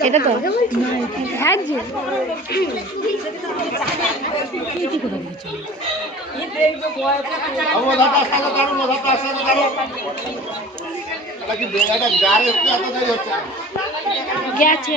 এটা তো হ্যাঁ জি গেছে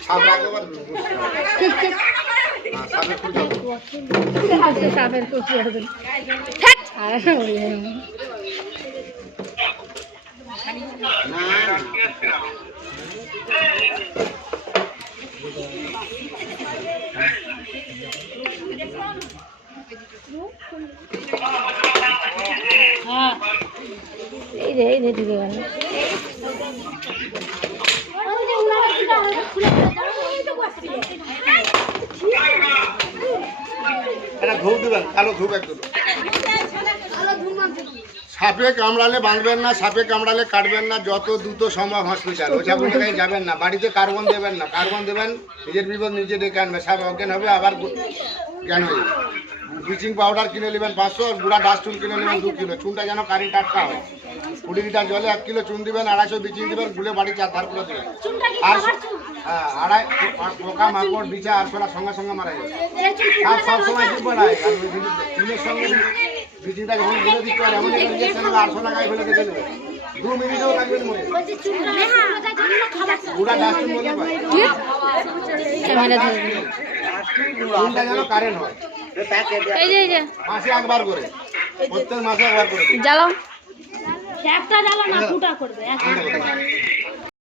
এই রে এই রে ঢুকে ধূপ দেবেন, কালো ধূপ একদম। সাপে কামড়ালে বাঁধবেন না, সাপে কামড়ালে কাটবেন না, যত দ্রুত সম্ভব হসপিটাল ওঝা কোনো জায়গায় যাবেন না, বাড়িতে কার্বন দেবেন না, কার্বন দেবেন, নিজের বিপদ নিজে ডেকে আনবে, সাপ অজ্ঞান হবে, আবার জ্ঞান হয়ে ব্লিচিং পাউডার কিনে নেবেন পাঁচশো, আর গুঁড়া ডাস্ট চুন কিনে নেবেন দু কিলো। চুনটা যেন কারি টাটকা হয়। কুড়ি লিটার জলে এক কিলো চুন দিবেন, আড়াইশো ব্লিচিং দেবেন, গুলে বাড়ি চার ধার করে দেবেন। আর আড়াই পোকা মাকড় বিচা আর সোনা সঙ্গে সঙ্গে মারা বাড়ায় আর সঙ্গে ব্লিচিংটা যখন গুলে দিতে পারে এমন একটা ইঞ্জেকশন হলে আটশো টাকায় ফেলে দেখে দেবে। দু মিনিটেও লাগবে মরে। গুঁড়া ডাস্ট বলতে পারে ক্যামেরা ধরে চুনটা যেন কারেন্ট হয়। এই যে এই যে মাসে একবার করে। প্রত্যেক মাসে একবার করে জ্বালাও। একটা না ফুটা করবে।